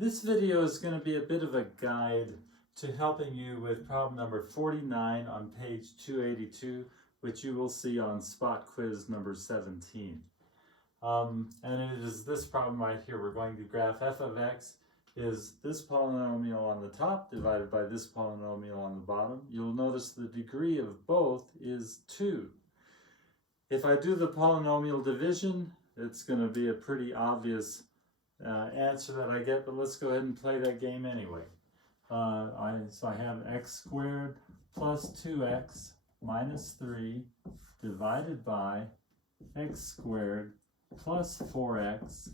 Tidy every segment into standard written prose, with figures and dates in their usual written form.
This video is going to be a bit of a guide to helping you with problem number 49 on page 282, which you will see on spot quiz number 17. And it is this problem right here. We're going to graph f of x is this polynomial on the top divided by this polynomial on the bottom. You'll notice the degree of both is 2. If I do the polynomial division, it's going to be a pretty obvious answer that I get, but let's go ahead and play that game anyway. So I have x squared plus 2x minus 3 divided by x squared plus 4x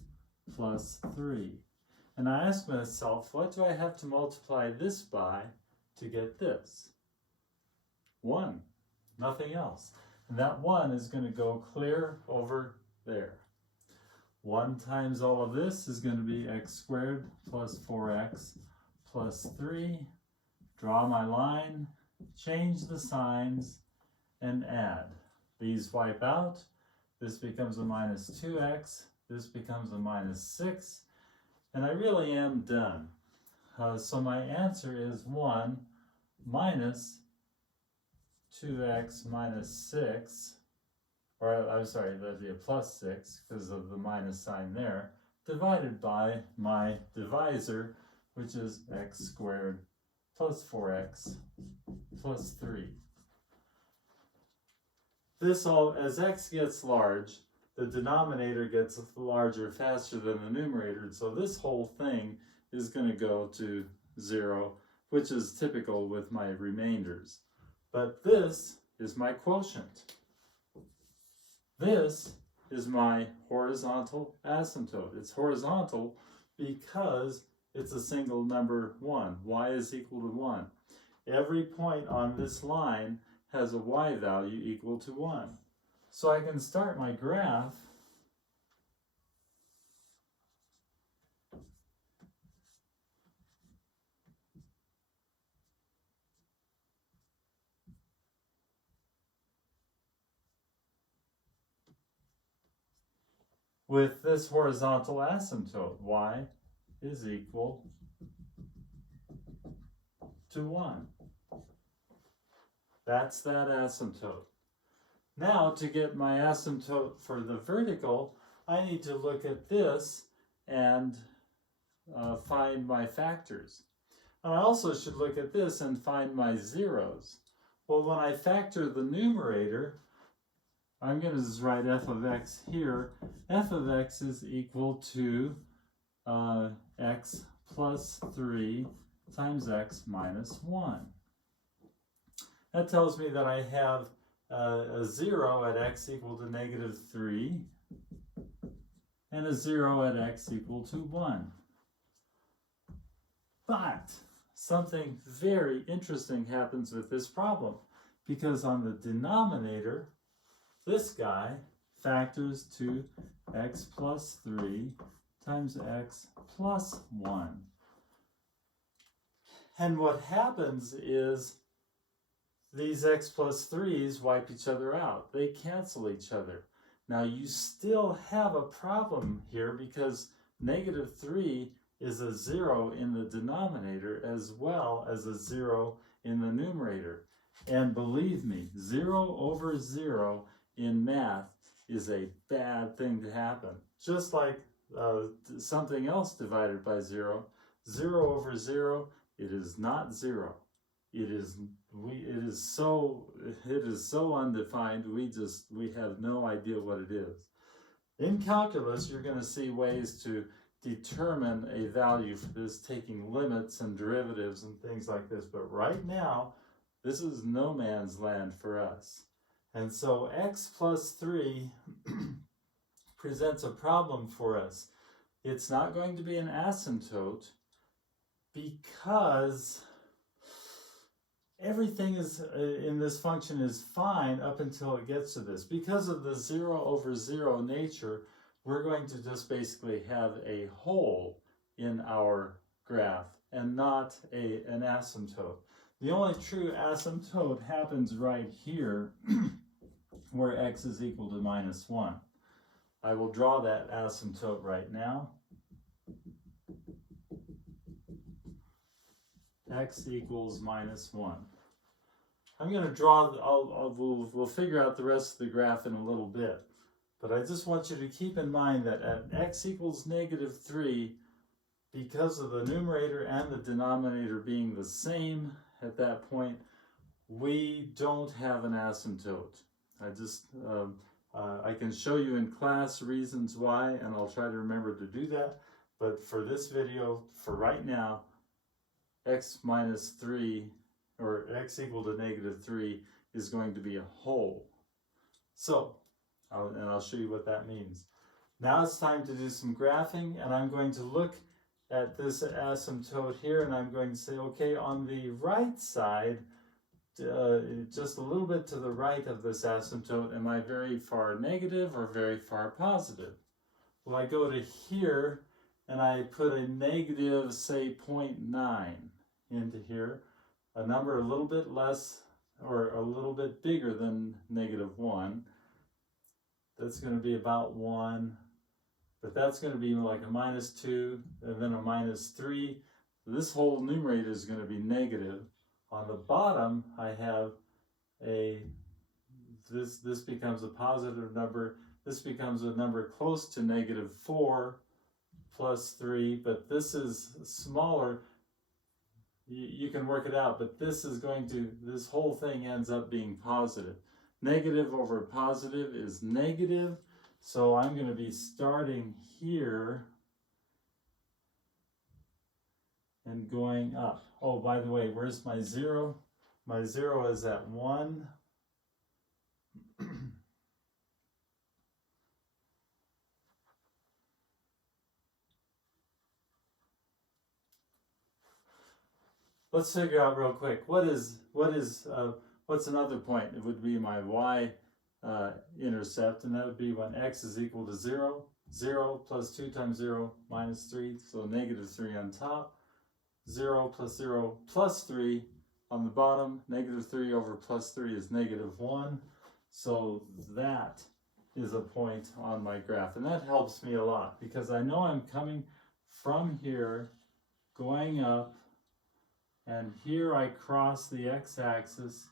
plus 3. And I ask myself, what do I have to multiply this by to get this? 1, nothing else. And that 1 is going to go clear over there. 1 times all of this is going to be x squared plus 4x plus 3. Draw my line, change the signs, and add. These wipe out. This becomes a minus 2x. This becomes a minus 6. And I really am done. So my answer is 1 minus 2x minus 6. Or I'm sorry, that'd be a plus 6 because of the minus sign there, divided by my divisor, which is x squared plus 4x plus 3. This all, as x gets large, the denominator gets larger faster than the numerator, so this whole thing is going to go to 0, which is typical with my remainders. But this is my quotient. This is my horizontal asymptote. It's horizontal because it's a single number 1. Y is equal to 1. Every point on this line has a y value equal to 1. So I can start my graph with this horizontal asymptote. Y is equal to 1. That's that asymptote. Now, to get my asymptote for the vertical, I need to look at this and find my factors. And I also should look at this and find my zeros. Well, when I factor the numerator, I'm going to just write f of x here. F of x is equal to x plus 3 times x minus 1. That tells me that I have a 0 at x equal to negative 3 and a 0 at x equal to 1. But something very interesting happens with this problem, because on the denominator, this guy factors to x plus 3 times x plus 1. And what happens is these x plus 3's wipe each other out. They cancel each other. Now you still have a problem here because negative 3 is a 0 in the denominator as well as a 0 in the numerator. And believe me, 0 over 0 in math is a bad thing to happen. Just like something else divided by 0, 0 over 0, it is not 0. It is so undefined, we have no idea what it is. In calculus, you're going to see ways to determine a value for this, taking limits and derivatives and things like this. But right now, this is no man's land for us. And so x plus 3 presents a problem for us. It's not going to be an asymptote because everything is in this function is fine up until it gets to this. Because of the 0 over 0 nature, we're going to just basically have a hole in our graph and not an asymptote. The only true asymptote happens right here where x is equal to minus 1. I will draw that asymptote right now. x equals minus 1. I'm going to draw, we'll figure out the rest of the graph in a little bit. But I just want you to keep in mind that at x equals negative 3, because of the numerator and the denominator being the same at that point, we don't have an asymptote. I can show you in class reasons why, and I'll try to remember to do that. But for this video, for right now, x minus 3, or x equal to negative 3, is going to be a whole. So, I'll show you what that means. Now it's time to do some graphing, and I'm going to look at this asymptote here, and I'm going to say, okay, on the right side, just a little bit to the right of this asymptote, am I very far negative or very far positive? Well, I go to here, and I put a negative, say, 0.9 into here, a number a little bit less, or a little bit bigger than negative 1. That's going to be about 1, but that's going to be like a minus 2, and then a minus 3. This whole numerator is going to be negative. On the bottom, I have this becomes a positive number. This becomes a number close to negative 4 plus 3, but this is smaller. You can work it out, but this whole thing ends up being positive. Negative over positive is negative, so I'm going to be starting here and going up. Oh, by the way, where's my 0? My 0 is at 1. Let's figure out real quick, what's another point? It would be my y-intercept, and that would be when x is equal to 0. 0 plus 2 times 0 minus 3, so negative 3 on top. 0 plus 0 plus 3 on the bottom. Negative 3 over plus 3 is negative 1. So that is a point on my graph. And that helps me a lot because I know I'm coming from here, going up, and here I cross the x-axis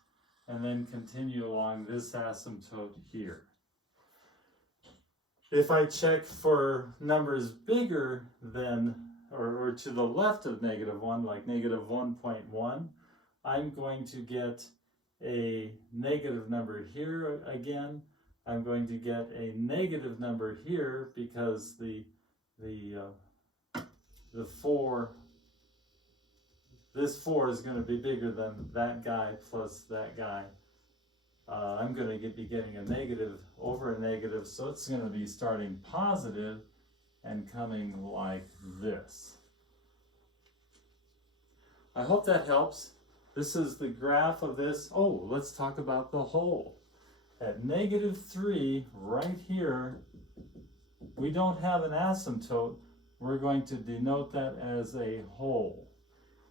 and then continue along this asymptote here. If I check for numbers bigger than, or to the left of negative 1, like negative 1.1, I'm going to get a negative number here again. I'm going to get a negative number here because the 4, this 4 is going to be bigger than that guy plus that guy. I'm going to be getting a negative over a negative, so it's going to be starting positive and coming like this. I hope that helps. This is the graph of this. Oh, let's talk about the whole. At negative 3, right here, we don't have an asymptote. We're going to denote that as a whole.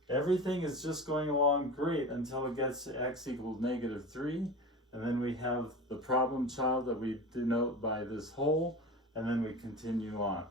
Everything is just going along great until it gets to x equals negative 3. And then we have the problem child that we denote by this whole, and then we continue on.